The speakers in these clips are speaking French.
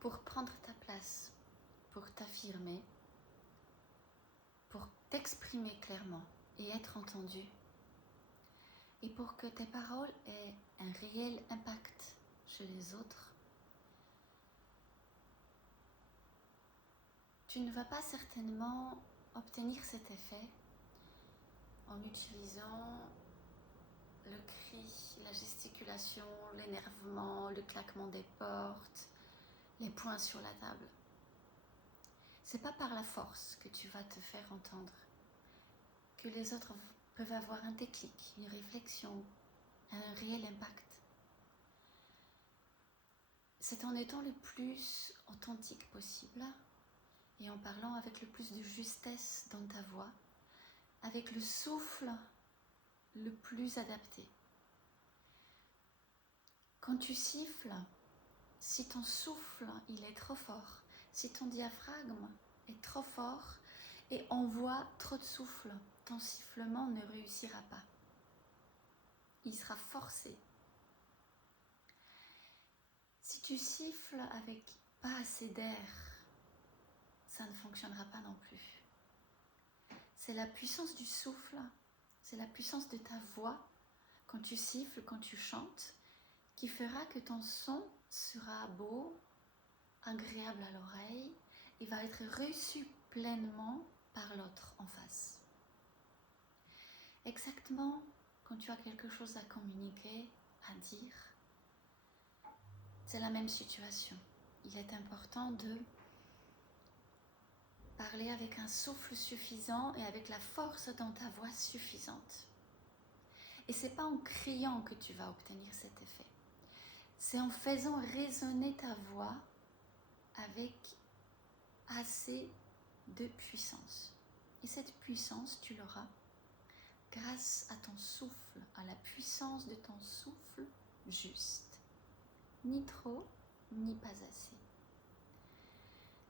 pour prendre ta place, pour t'affirmer, pour t'exprimer clairement et être entendu, et pour que tes paroles aient un réel impact chez les autres. Tu ne vas pas certainement obtenir cet effet en utilisant le cri, la gesticulation, l'énervement, le claquement des portes, les poings sur la table. C'est pas par la force que tu vas te faire entendre, que les autres peuvent avoir un déclic, une réflexion, un réel impact. C'est en étant le plus authentique possible et en parlant avec le plus de justesse dans ta voix, avec le souffle le plus adapté. Quand tu siffles, si ton souffle il est trop fort, si ton diaphragme est trop fort et envoie trop de souffle, ton sifflement ne réussira pas. Il sera forcé. Si tu siffles avec pas assez d'air, ça ne fonctionnera pas non plus. C'est la puissance du souffle, c'est la puissance de ta voix quand tu siffles, quand tu chantes, qui fera que ton son sera beau, agréable à l'oreille et va être reçu pleinement par l'autre en face. Exactement quand tu as quelque chose à communiquer, à dire, c'est la même situation. Il est important de parler avec un souffle suffisant et avec la force dans ta voix suffisante. Et c'est pas en criant que tu vas obtenir cet effet. C'est en faisant résonner ta voix avec assez de puissance. Et cette puissance, tu l'auras grâce à ton souffle, à la puissance de ton souffle juste. Ni trop, ni pas assez.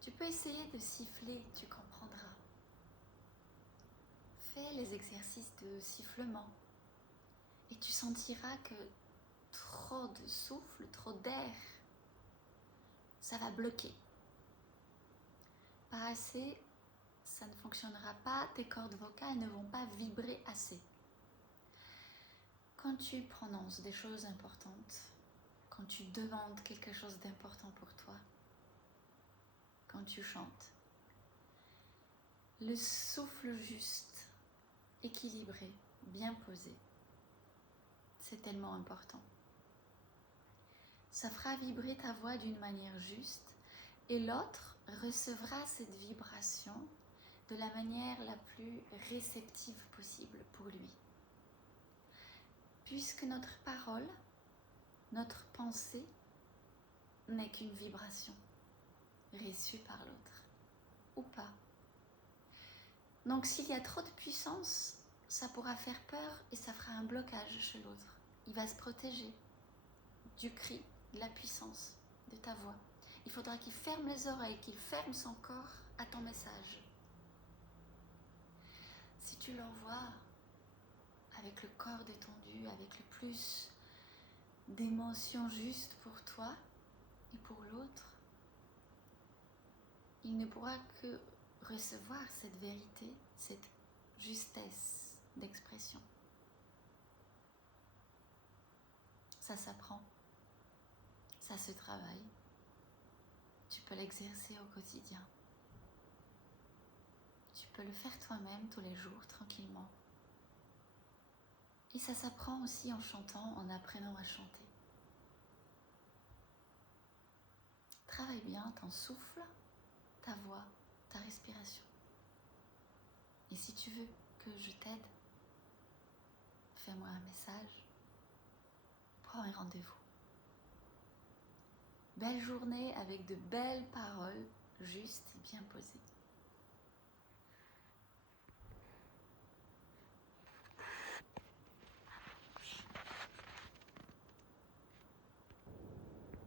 Tu peux essayer de siffler, tu comprendras. Fais les exercices de sifflement et tu sentiras que trop de souffle, trop d'air, ça va bloquer. Pas assez, ça ne fonctionnera pas, tes cordes vocales ne vont pas vibrer assez. Quand tu prononces des choses importantes, quand tu demandes quelque chose d'important pour toi, quand tu chantes, le souffle juste, équilibré, bien posé, c'est tellement important. Ça fera vibrer ta voix d'une manière juste et l'autre recevra cette vibration de la manière la plus réceptive possible pour lui. Puisque notre parole, notre pensée n'est qu'une vibration reçue par l'autre ou pas. Donc s'il y a trop de puissance, ça pourra faire peur et ça fera un blocage chez l'autre. Il va se protéger du cri, de la puissance de ta voix. Il faudra qu'il ferme les oreilles, qu'il ferme son corps à ton message. Si tu l'envoies avec le corps détendu, avec le plus d'émotions justes pour toi et pour l'autre, il ne pourra que recevoir cette vérité, cette justesse d'expression. Ça s'apprend, ça se travaille, tu peux l'exercer au quotidien. Tu peux le faire toi-même tous les jours, tranquillement. Et ça s'apprend aussi en chantant, en apprenant à chanter. Travaille bien ton souffle, ta voix, ta respiration. Et si tu veux que je t'aide, fais-moi un message, prends un rendez-vous. Belle journée avec de belles paroles justes et bien posées.